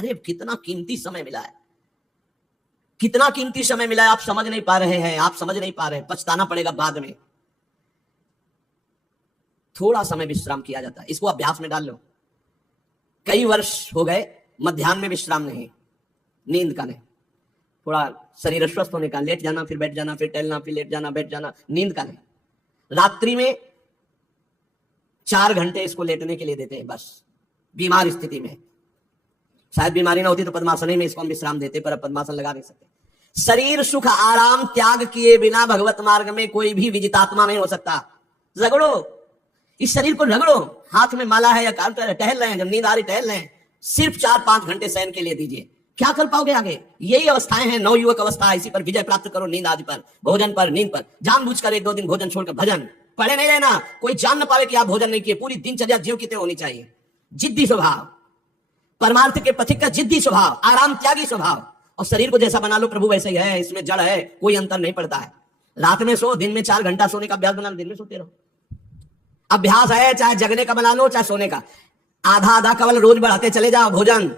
अरे कितना कीमती समय मिला है, कितना कीमती समय मिला है, आप समझ नहीं पा रहे हैं, आप समझ नहीं पा रहे हैं, पछताना पड़ेगा बाद में। थोड़ा समय विश्राम किया जाता है, इसको अभ्यास में डाल लो। कई वर्ष हो गए मध्याह्न में विश्राम नहीं, नींद का नहीं, थोड़ा शरीर स्वस्थ होने का, लेट जाना फिर बैठ जाना, फिर टहलना, फिर लेट जाना बैठ जाना, नींद का नहीं। रात्रि में 4 घंटे इसको लेटने के लिए देते हैं बस, बीमार स्थिति में। शायद बीमारी ना होती तो पद्मासन ही में इसको हम विश्राम देते, पर अब पद्मासन लगा नहीं सकते। शरीर सुख आराम त्याग किए बिना भगवत मार्ग में कोई भी विजितात्मा नहीं हो सकता। रगड़ो, इस शरीर को रगड़ो, हाथ में माला है या कांटा है, टहल रहे हैं, जब नींद आ रही टहल रहे हैं, सिर्फ 4-5 घंटे शयन के लिए दीजिए। क्या कर पाओगे आगे? यही अवस्थाएं हैं, नवयुवक अवस्था, इसी पर विजय प्राप्त करो। नींद आदि पर, भोजन पर, नींद पर जानबूझकर 1-2 दिन भोजन छोड़कर भजन पड़े नहीं रहना। कोई जान ना पावे कि आप भोजन नहीं किए। पूरी दिनचर्या जीव की होनी चाहिए। जिद्दी स्वभाव, परमार्थ के पथिक का जिद्दी स्वभाव, आराम त्यागी स्वभाव। और शरीर को जैसा बना लो प्रभु वैसे ही है, इसमें जड़ है, कोई अंतर नहीं पड़ता है। रात में सो, दिन में 4 घंटा सोने का अभ्यास बना लो, दिन में सोते रहो। अभ्यास है, चाहे जगने का बना लो चाहे सोने का। आधा आधा कवल रोज बढ़ाते चले जाओ, भोजन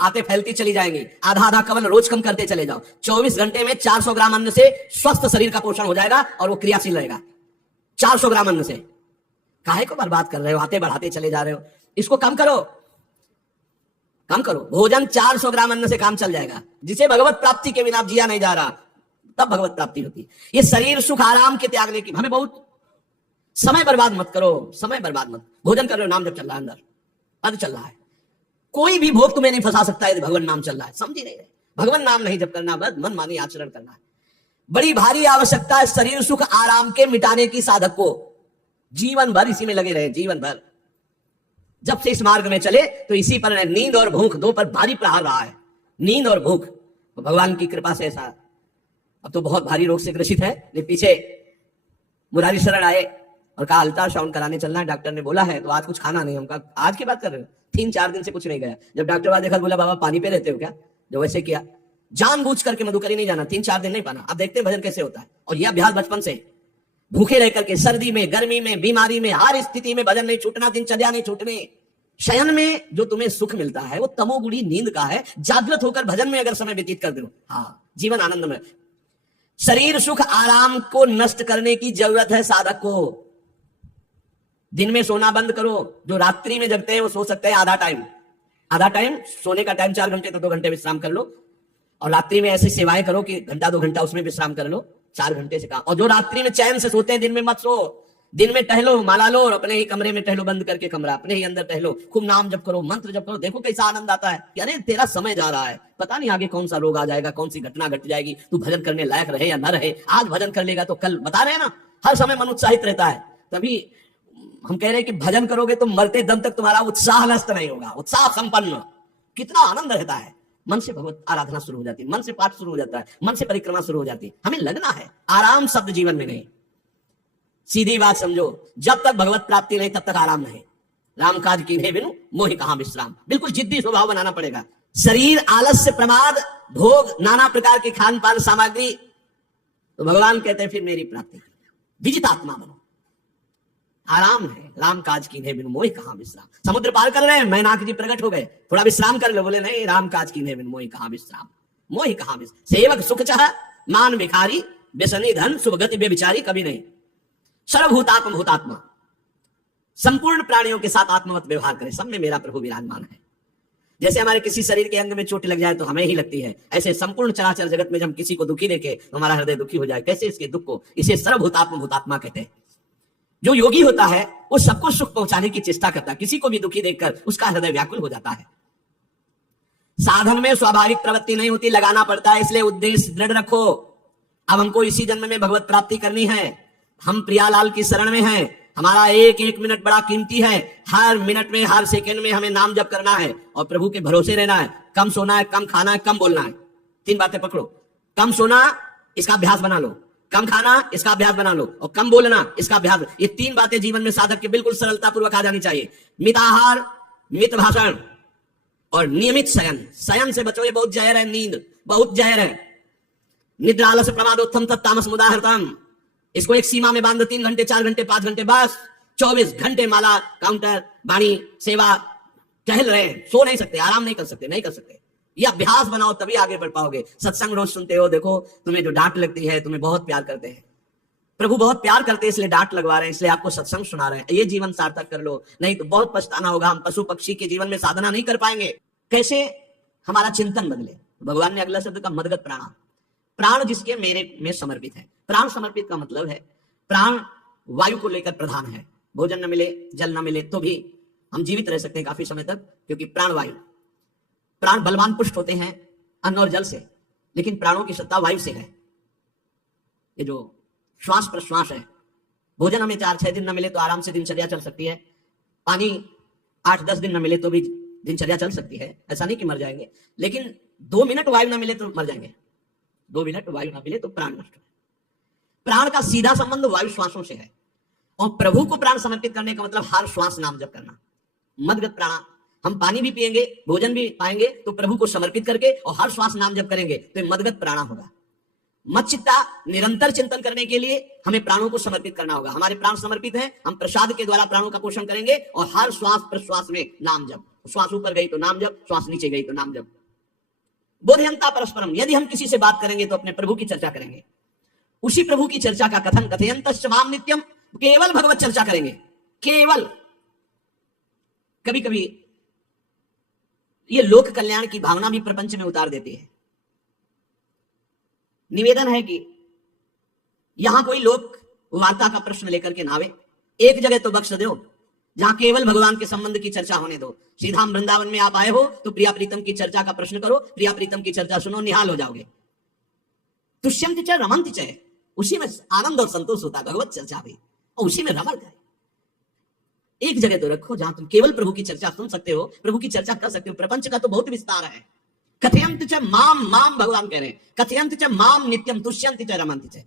आते फैलती चली जाएंगी। आधा आधा कवल रोज कम करते चले जाओ। 24 घंटे में 400 ग्राम अन्न से स्वस्थ शरीर का पोषण हो जाएगा और वो क्रियाशील रहेगा। 400 ग्राम अन्न से काहे को बर्बाद कर रहे हो? आते बढ़ाते चले जा रहे हो, इसको कम करो, कम करो। भोजन 400 ग्राम अन्न से काम चल जाएगा। जिसे भगवत प्राप्ति के बिना जिया नहीं जा रहा, तब भगवत प्राप्ति होती। ये शरीर सुख आराम के त्यागने की हमें बहुत समय बर्बाद मत करो, समय बर्बाद मत। भोजन कर रहे हो, नाम जब चल रहा है, अंदर पद चल रहा है, कोई भी भोग तुम्हें नहीं फंसा सकता है। भगवान नाम चल रहा है, समझ ही नहीं रहे। भगवान नाम नहीं जब करना, बस मन मानी आचरण करना है। बड़ी भारी आवश्यकता है शरीर सुख आराम के मिटाने की साधक को। जीवन भर इसी में लगे रहे, जीवन भर। जब से इस मार्ग में चले तो इसी पर नींद और भूख दो पर भारी प्रहार रहा है। नींद और भूख, तो भगवान की कृपा से ऐसा। अब तो बहुत भारी रोग से ग्रसित है। पीछे मुरारी शरण आए और कहा अल्ट्रासाउंड कराने चलना है, डॉक्टर ने बोला है, तो आज कुछ खाना नहीं। हम कहा आज की बात कर रहे हो? 3-4 दिन से कुछ नहीं गया। जब डॉक्टर बाद देखा, बोला बाबा पानी पे रहते हो क्या? जो वैसे किया, जानबूझ करके मधुकरी नहीं जाना, 3-4 दिन नहीं पाना। अब देखते हैं भजन कैसे होता है। और यह अभ्यास बचपन से, भूखे रह करके, सर्दी में, गर्मी में, बीमारी में, हर स्थिति में भजन नहीं छूटना, दिनचर्या नहीं छूटनी। शयन में जो तुम्हें सुख मिलता है वो तमोगुणी नींद का है। जागृत होकर भजन में अगर समय व्यतीत कर दो, हाँ, जीवन आनंद में। शरीर सुख आराम को नष्ट करने की जरूरत है साधक को। दिन में सोना बंद करो। जो रात्रि में जगते हैं वो सो सकते हैं आधा टाइम। सोने का टाइम 4 घंटे, तो 2 घंटे विश्राम कर लो। और रात्रि में ऐसी सेवाएं करो कि 1-2 घंटा उसमें विश्राम कर लो, 4 घंटे से काम। और जो रात्रि में चैन से सोते हैं, दिन में मत सो। दिन में टहलो, माला लो और अपने ही कमरे में टहलो, बंद करके कमरा, अपने ही अंदर टहलो, खूब नाम जप करो, मंत्र जप करो। देखो कैसा आनंद आता है। अरे तेरा समय जा रहा है, पता नहीं आगे कौन सा रोग आ जाएगा, कौन सी घटना घट जाएगी, तू भजन करने लायक रहे या न रहे। आज भजन कर लेगा तो कल, बता रहे हैं ना, हर समय मन उत्साहित रहता है। तभी हम कह रहे हैं कि भजन करोगे तो मरते दम तक तुम्हारा उत्साह नष्ट नहीं होगा, उत्साह संपन्न। कितना आनंद रहता है। मन से भगवत आराधना शुरू हो जाती है, मन से पाठ शुरू हो जाता है, मन से परिक्रमा शुरू हो जाती है। हमें लगना है, आराम शब्द जीवन में नहीं। सीधी बात समझो, जब तक भगवत प्राप्ति नहीं तब तक आराम नहीं। राम काज कीन्हे बिनु मोहि कहां विश्राम। बिल्कुल जिद्दी स्वभाव बनाना पड़ेगा। शरीर, आलस्य, प्रमाद, भोग, नाना प्रकार की खान पान सामग्री, तो भगवान कहते हैं फिर मेरी प्राप्ति। विजितात्मा बनो, आराम है। राम काज कीन्हे बिनु मोहि कहां विश्राम। समुद्र पार कर रहे हैं, मैनाक जी प्रकट हो गए, थोड़ा विश्राम कर लो। बोले नहीं, राम काज कीन्हे बिनु मोहि कहां विश्राम। मोहि कहां विश्राम। सेवक सुख चाह मान भिखारी, व्यसनी धन शुभ गति बेविचारी। कभी नहीं। सर्वभूतात्म भूतात्मा, संपूर्ण प्राणियों के साथ आत्मवत व्यवहार करें। सब में मेरा प्रभु विराजमान है। जैसे हमारे किसी शरीर के अंग में चोट लग जाए तो हमें ही लगती है, ऐसे संपूर्ण चराचर जगत में जब हम किसी को दुखी देखे तो हमारा हृदय दुखी हो जाए। कैसे इसके दुख को, इसे सर्वभूतात्म भूतात्मा कहते हैं। जो योगी होता है वो सबको सुख पहुंचाने की चेष्टा करता है। किसी को भी दुखी देखकर उसका हृदय व्याकुल हो जाता है। साधन में स्वाभाविक प्रवृत्ति नहीं होती, लगाना पड़ता है। इसलिए उद्देश्य दृढ़ रखो। अब हमको इसी जन्म में भगवत प्राप्ति करनी है। हम प्रियालाल की शरण में हैं। हमारा एक एक मिनट बड़ा कीमती है। हर मिनट में, हर सेकंड में हमें नाम जप करना है और प्रभु के भरोसे रहना है। कम सोना है, कम खाना है, कम बोलना है। 3 बातें पकड़ो। कम सोना, इसका अभ्यास बना लो। कम खाना, इसका अभ्यास बना लो। और कम बोलना, इसका अभ्यास। ये 3 बातें जीवन में साधक के बिल्कुल सरलता पूर्वक आ जानी चाहिए। मित आहार, मित भाषण और नियमित शयन। शयन से बचो, ये बहुत जहर है। नींद बहुत जहर है। निद्रा आलस्य प्रमादोत्थम तत्तामस मुदाहृतम। इसको एक सीमा में बांध दो। 3 घंटे, 4 घंटे, 5 घंटे, बस 24 घंटे माला, काउंटर, वाणी, सेवा, टहल रहे हैं, सो नहीं सकते, आराम नहीं कर सकते, नहीं कर सकते। ये अभ्यास बनाओ तभी आगे बढ़ पाओगे। सत्संग रोज सुनते हो, देखो तुम्हें जो डांट लगती है, तुम्हें बहुत प्यार करते हैं, प्रभु बहुत प्यार करते हैं इसलिए डांट लगवा रहे हैं, इसलिए आपको सत्संग सुना रहे हैं। ये जीवन सार्थक कर लो, नहीं तो बहुत पछताना होगा। हम पशु पक्षी के जीवन में साधना नहीं कर पाएंगे। कैसे? हमारा चिंतन बदले। भगवान ने अगला शब्द का मदगत प्राणा, प्राण जिसके मेरे में समर्पित है। प्राण समर्पित का मतलब है प्राण वायु को लेकर प्रधान है। भोजन न मिले, जल न मिले तो भी हम जीवित रह सकते हैं काफी समय तक, क्योंकि प्राण वायु, प्राण बलवान पुष्ट होते हैं अन्न और जल से, लेकिन प्राणों की सत्ता वायु से है। ये जो श्वास प्रश्वास है, भोजन हमें 4-6 दिन न मिले तो आराम से दिनचर्या चल सकती है, पानी 8-10 दिन न मिले तो भी दिनचर्या चल सकती है, ऐसा नहीं कि मर जाएंगे। लेकिन 2 मिनट वायु न मिले तो मर जाएंगे, 2 मिनट वायु न मिले तो प्राण नष्ट। प्राण का सीधा संबंध वायु श्वासों से है, और प्रभु को प्राण समर्पित करने का मतलब हर श्वास नाम जप करना। मदगत प्राणा, हम पानी भी पिएंगे, भोजन भी पाएंगे तो प्रभु को समर्पित करके और हर श्वास नाम जप करेंगे तो मदगत प्राणा होगा। मच्चित्ता, निरंतर चिंतन करने के लिए हमें प्राणों को समर्पित करना होगा। हमारे प्राण समर्पित हैं, हम प्रसाद के द्वारा प्राणों का पोषण करेंगे और हर श्वास प्रश्वास में नाम जप। श्वास ऊपर गई तो नाम जप, श्वास नीचे गई तो नाम जप। बोधयंता परस्परम, यदि हम किसी से बात करेंगे तो अपने प्रभु की चर्चा करेंगे। उसी प्रभु की चर्चा का कथन कथयंतश्च माम नित्यम, केवल भगवत चर्चा करेंगे, केवल। कभी कभी ये लोक कल्याण की भावना भी प्रपंच में उतार देती है। निवेदन है कि यहां कोई लोक वार्ता का प्रश्न लेकर के ना आवे, एक जगह तो बख्श दो जहां केवल भगवान के संबंध की चर्चा होने दो। श्रीधाम वृंदावन में आप आए हो तो प्रिया प्रीतम की चर्चा का प्रश्न करो, प्रिया प्रीतम की चर्चा सुनो, निहाल हो जाओगे। तुष्यंत च रमंत च, उसी में आनंद और संतोष होता है, भगवत चर्चा भी, और उसी में रमण है। एक जगह तो रखो जहां तुम केवल प्रभु की चर्चा सुन सकते हो, प्रभु की चर्चा कर सकते हो। प्रपंच का तो बहुत विस्तार है। कथयंत च माम, माम भगवान कह रहे हैं, कथयंत च माम नित्यम तुष्यंत च रमंत च।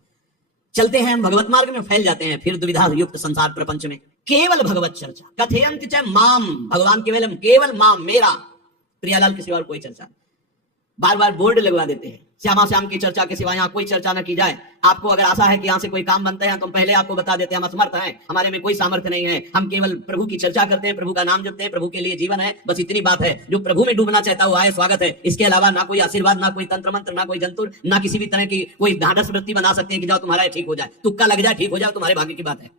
चलते हैं हम भगवत मार्ग में, फैल जाते हैं फिर दुविधा युक्त संसार प्रपंच में। केवल भगवत चर्चा, कथयंत च माम, भगवान केवल माम, मेरा, प्रियालाल के सिवा कोई चर्चा। बार बार बोर्ड लगवा देते हैं, श्यामा श्याम की चर्चा के सिवा यहाँ कोई चर्चा न की जाए। आपको अगर आशा है कि यहाँ से कोई काम बनता है तो हम पहले आपको बता देते हैं हम असमर्थ हैं, हमारे में कोई सामर्थ्य नहीं है, हम केवल प्रभु की चर्चा करते हैं, प्रभु का नाम जपते हैं, प्रभु के लिए जीवन है, बस इतनी बात है। जो प्रभु में डूबना चाहता है वो आए, स्वागत है। इसके अलावा ना कोई आशीर्वाद, ना कोई तंत्र मंत्र, ना कोई जंतुर, ना किसी भी तरह की कोई ढांढस वृत्ति बना सकते हैं कि जाओ तुम्हारा ठीक हो जाए, तुक्का लग जाए ठीक हो जाए, तुम्हारे भाग्य की बात है।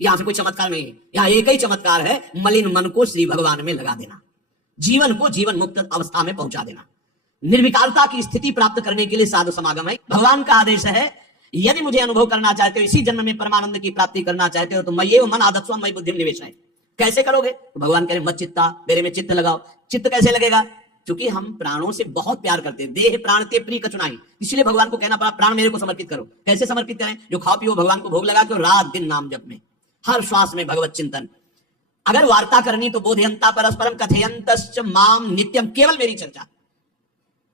यहाँ से कोई चमत्कार नहीं है, यहाँ एक ही चमत्कार है, मलिन मन को श्री भगवान में लगा देना, जीवन को जीवन मुक्त अवस्था में पहुंचा देना। निर्विकारता की स्थिति प्राप्त करने के लिए साधु समागम है। भगवान का आदेश है, यदि मुझे अनुभव करना चाहते हो, इसी जन्म में परमानंद की प्राप्ति करना चाहते हो तो मैं ये मन आदत्स्व मई बुद्धि निवेश है। कैसे करोगे? तो भगवान कह रहे मत चित्ता, मेरे में चित्त लगाओ। चित्त कैसे लगेगा? क्योंकि हम प्राणों से बहुत प्यार करते हैं, देह प्राण ते प्रिय कचुनाई, इसलिए भगवान को कहना पड़ा प्राण मेरे को समर्पित करो। कैसे समर्पित करें? जो खाओ पियो भगवान को भोग लगा के रात दिन नाम जप में, हर श्वास में भगवत चिंतन। अगर वार्ता करनी तो बोधयंता परस्परम कथयंतश्च माम नित्यम, केवल मेरी चर्चा।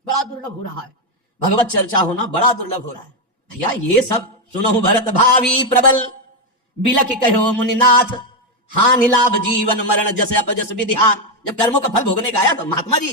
बड़ा दुर्लभ हो रहा है, भगवत चर्चा होना बड़ा दुर्लभ हो रहा है। भैया ये सब सुनो भरत भावी प्रबल, बिलख कहो मुनिनाथ, हानि लाभ जीवन मरण जस अपजस विधिहान। जब कर्मों का फल भोगने का आया तो महात्मा जी